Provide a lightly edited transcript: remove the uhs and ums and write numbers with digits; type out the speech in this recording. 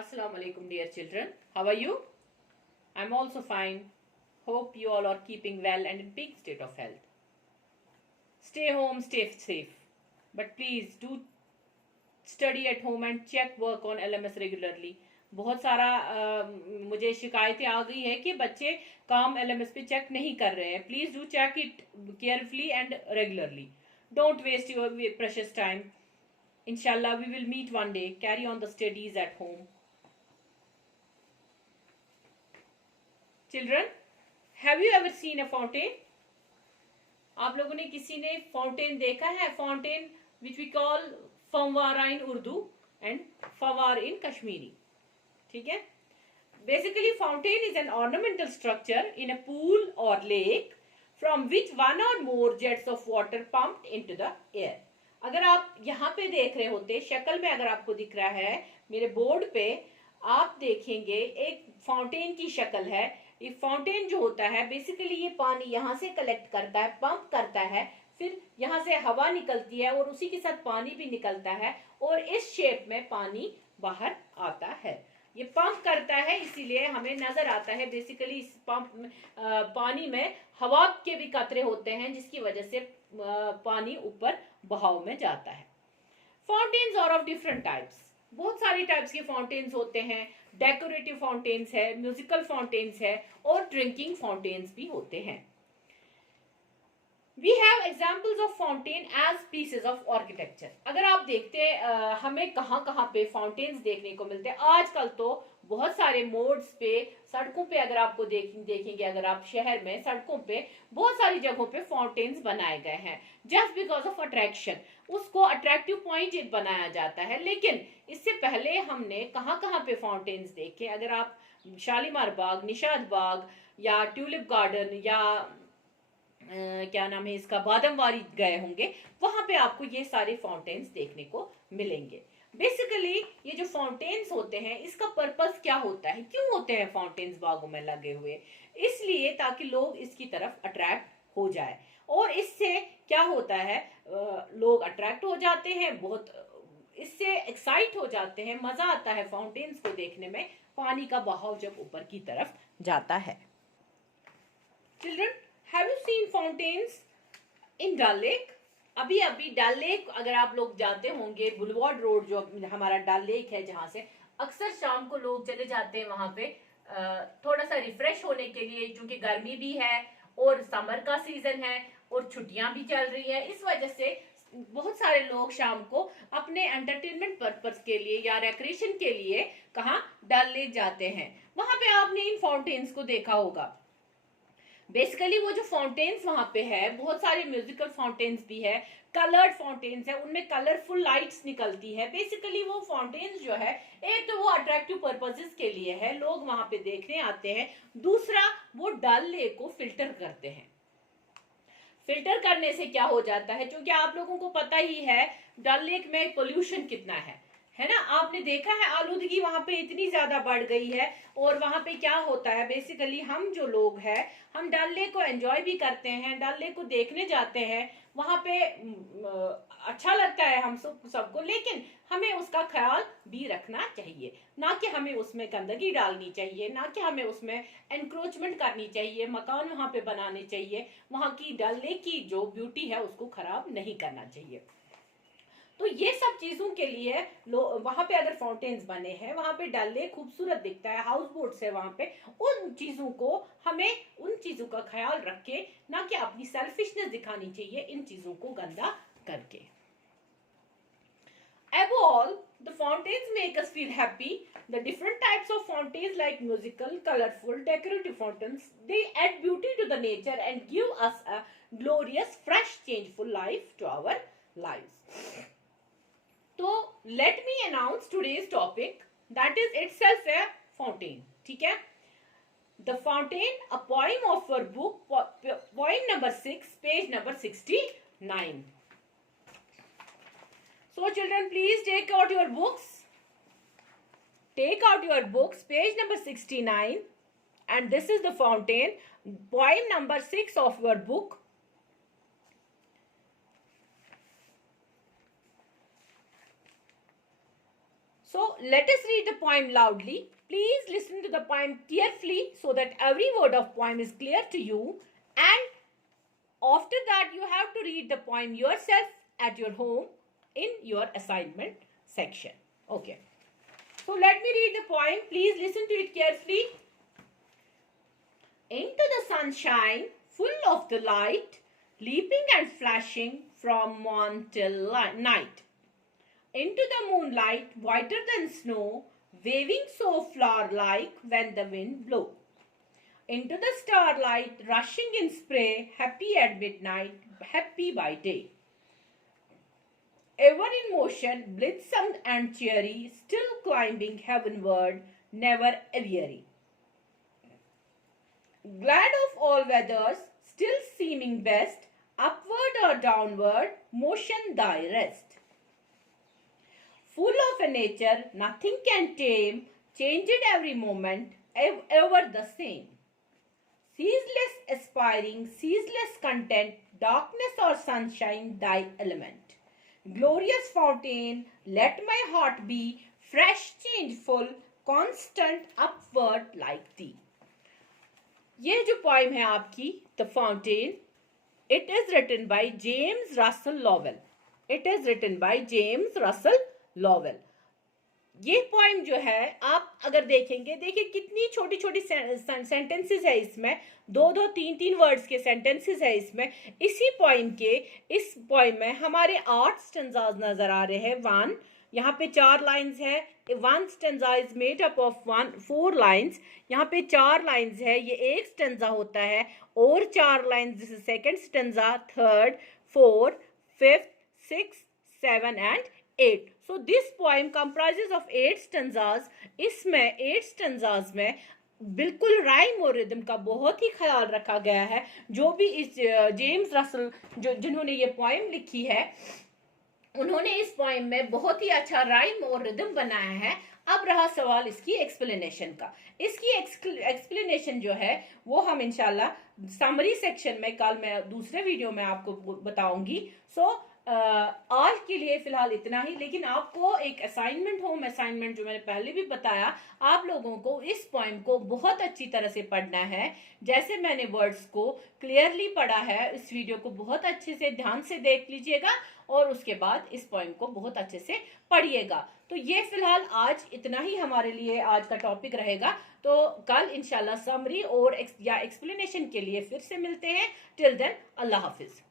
Assalamu alaikum, dear children. How are you? I'm also fine. Hope you all are keeping well and in peak state of health. Stay home, stay safe. But please do study at home and check work on LMS regularly. बहुत सारा मुझे शिकायतें आ गई है कि बच्चे काम LMS पे चेक नहीं कर रहे हैं. Please do check it carefully and regularly. Don't waste your precious time. Inshallah, we will meet one day. Carry on the studies at home. Children, have you ever seen a fountain? आप लोगों ने किसी ने fountain देखा है? Fountain which we call फंवारा in Urdu and फवार in Kashmiri. ठीक है. Basically fountain is an ornamental structure in a pool or lake from which one or more jets of water pumped into the air. अगर आप यहाँ पे देख रहे होते, शक्ल में अगर आपको दिख रहा है मेरे बोर्ड पे, आप देखेंगे एक फाउंटेन की शक्ल है. ये फाउंटेन जो होता है बेसिकली ये पानी यहाँ से कलेक्ट करता है, पंप करता है, फिर यहाँ से हवा निकलती है और उसी के साथ पानी भी निकलता है और इस शेप में पानी बाहर आता है. ये पंप करता है इसीलिए हमें नजर आता है. बेसिकली इस पंप पानी में हवा के भी कतरे होते हैं जिसकी वजह से पानी ऊपर बहाव में जाता है. Fountains are of different types. बहुत सारी टाइप्स के फाउंटेन्स होते हैं. डेकोरेटिव फाउंटेन्स है, म्यूजिकल फाउंटेन्स है और ड्रिंकिंग फाउंटेन्स भी होते हैं. We have examples of fountain as pieces of architecture. अगर आप देखते हैं हमें कहाँ कहाँ पे फाउंटेन्स देखने को मिलते हैं. आजकल तो बहुत सारे मोड्स पे, सड़कों पे अगर आपको देखेंगे अगर आप शहर में सड़कों पे बहुत सारी जगहों पे फाउंटेन्स बनाए गए हैं जस्ट बिकॉज ऑफ अट्रैक्शन. उसको अट्रैक्टिव पॉइंट बनाया जाता है. लेकिन इससे पहले हमने कहाँ कहाँ पे फाउंटेन्स देखे. अगर आप शालीमार बाग, निशाद बाग या ट्यूलिप गार्डन या क्या नाम है इसका, बादमवारी गए होंगे, वहां पे आपको ये सारे फाउंटेन्स देखने को मिलेंगे. बेसिकली ये जो फाउंटेन्स होते हैं इसका पर्पस क्या होता है, क्यों होते हैं फाउंटेन्स बागों में लगे हुए? इसलिए ताकि लोग इसकी तरफ अट्रैक्ट हो जाए. और इससे क्या होता है, लोग अट्रैक्ट हो जाते हैं, बहुत इससे एक्साइट हो जाते हैं, मजा आता है फाउंटेन्स को देखने में, पानी का बहाव जब ऊपर की तरफ जाता है. Children, have you seen fountains in Dal Lake? अभी अभी डल लेक अगर आप लोग जाते होंगे, बुलवार्ड रोड जो हमारा डल लेक है जहाँ से अक्सर शाम को लोग चले जाते हैं वहां पे थोड़ा सा रिफ्रेश होने के लिए, क्योंकि गर्मी भी है और समर का सीजन है और छुट्टियां भी चल रही है. इस वजह से बहुत सारे लोग शाम को अपने एंटरटेनमेंट पर्पस के लिए या रिक्रिएशन के लिए कहाँ, डल लेक जाते हैं. वहां पे आपने इन फाउंटेन्स को देखा होगा. बेसिकली वो जो फाउंटेन्स वहां पे है, बहुत सारे म्यूजिकल फाउंटेन्स भी है, कलर्ड फाउंटेन्स है, उनमें कलरफुल लाइट्स निकलती है. बेसिकली वो फाउंटेन्स जो है, एक तो वो अट्रैक्टिव पर्पसेस के लिए है, लोग वहां पे देखने आते हैं. दूसरा वो डल लेक को फिल्टर करते हैं. फिल्टर करने से क्या हो जाता है, क्योंकि आप लोगों को पता ही है डल लेक में पोल्यूशन कितना है ना. आपने देखा है आलूदगी वहां पे इतनी ज्यादा बढ़ गई है. और वहां पे क्या होता है, बेसिकली हम जो लोग हैं हम डल लेक को एंजॉय भी करते हैं, डल लेक को देखने जाते हैं, वहां पे अच्छा लगता है हम सबको, लेकिन हमें उसका ख्याल भी रखना चाहिए. ना कि हमें उसमें गंदगी डालनी चाहिए, ना कि हमें उसमें एनक्रोचमेंट करनी चाहिए, मकान वहां पे बनाने चाहिए. वहां की डल लेक की जो ब्यूटी है उसको खराब नहीं करना चाहिए. तो ये सब चीजों के लिए वहां पे अगर फाउंटेन्स बने हैं, वहां पे डल लेक खूबसूरत दिखता है, हाउस बोट्स है वहां पे, उन चीजों को हमें उन चीजों का ख्याल रख के, ना कि अपनी सेल्फिशनेस दिखानी चाहिए इन चीजों को गंदा करके. Above all, the fountains make us feel happy. The different types of fountains like musical, colorful, decorative fountains, they add beauty to the nature and give us a glorious, fresh, changeful life to our lives. तो let me announce today's topic, that is itself a fountain. ठीक है. The Fountain, a poem of our book, poem number 6, page number 69. So children, please take out your books. Take out your books, page number 69, and this is the fountain, poem number 6 of your book. So let us read the poem loudly. Please listen to the poem carefully so that every word of poem is clear to you, and after that you have to read the poem yourself at your home in your assignment section. Okay. So let me read the poem. Please listen to it carefully. Into the sunshine, full of the light, leaping and flashing from morn till night. Into the moonlight, whiter than snow, waving so flower-like when the wind blow. Into the starlight, rushing in spray, happy at midnight, happy by day. Ever in motion, blithesome and cheery, still climbing heavenward, never weary. Glad of all weathers, still seeming best, upward or downward, motion thy rest. Full of a nature nothing can tame, changed every moment, ever the same. Ceaseless aspiring, ceaseless content, darkness or sunshine thy element. Glorious fountain, let my heart be, fresh, changeful, constant, upward like thee. ये जो poem है आपकी The Fountain, it is written by James Russell Lowell. It is written by James Russell Lowell. ये poem जो है आप अगर देखेंगे, देखिए कितनी छोटी छोटी सेंटेंसेस है इसमें, दो तीन वर्ड्स के सेंटेंसेस है इसमें. इसी पोइम के इस पोइम में हमारे 8 स्टेंजाज नजर आ रहे हैं. 1 यहाँ पे 4 लाइंस है. 1 stanza is made up of 4 lines. यहाँ पे 4 लाइंस है, ये एक स्टेंजा होता है. और 4 lines, this is second stanza, third, 4, 5, 6, 7 and 8. So this poem comprises of 8 stanzas. इसमें 8 stanzas में बिल्कुल राइम और रिदम का बहुत ही ख्याल रखा गया है. जो भी इस जेम्स रसल जिन्होंने ये पोइम लिखी है, उन्होंने इस पोइम में बहुत ही अच्छा राइम और रिदम बनाया है. अब रहा सवाल इसकी एक्सप्लेनेशन का. इसकी एक्सप्लेनेशन जो है वो हम इंशाल्लाह समरी सेक्शन में कल मैं दूसरे वीडियो में आपको बताऊंगी. सो आज के लिए फिलहाल इतना ही. लेकिन आपको एक असाइनमेंट, होम असाइनमेंट जो मैंने पहले भी बताया, आप लोगों को इस पोइम को बहुत अच्छी तरह से पढ़ना है. जैसे मैंने वर्ड्स को क्लियरली पढ़ा है, इस वीडियो को बहुत अच्छे से ध्यान से देख लीजिएगा और उसके बाद इस पोइम को बहुत अच्छे से पढ़िएगा. तो ये फिलहाल आज इतना ही हमारे लिए आज का टॉपिक रहेगा. तो कल इंशाल्लाह समरी और या एक्सप्लेनेशन के लिए फिर से मिलते हैं. टिल देन अल्लाह हाफिज.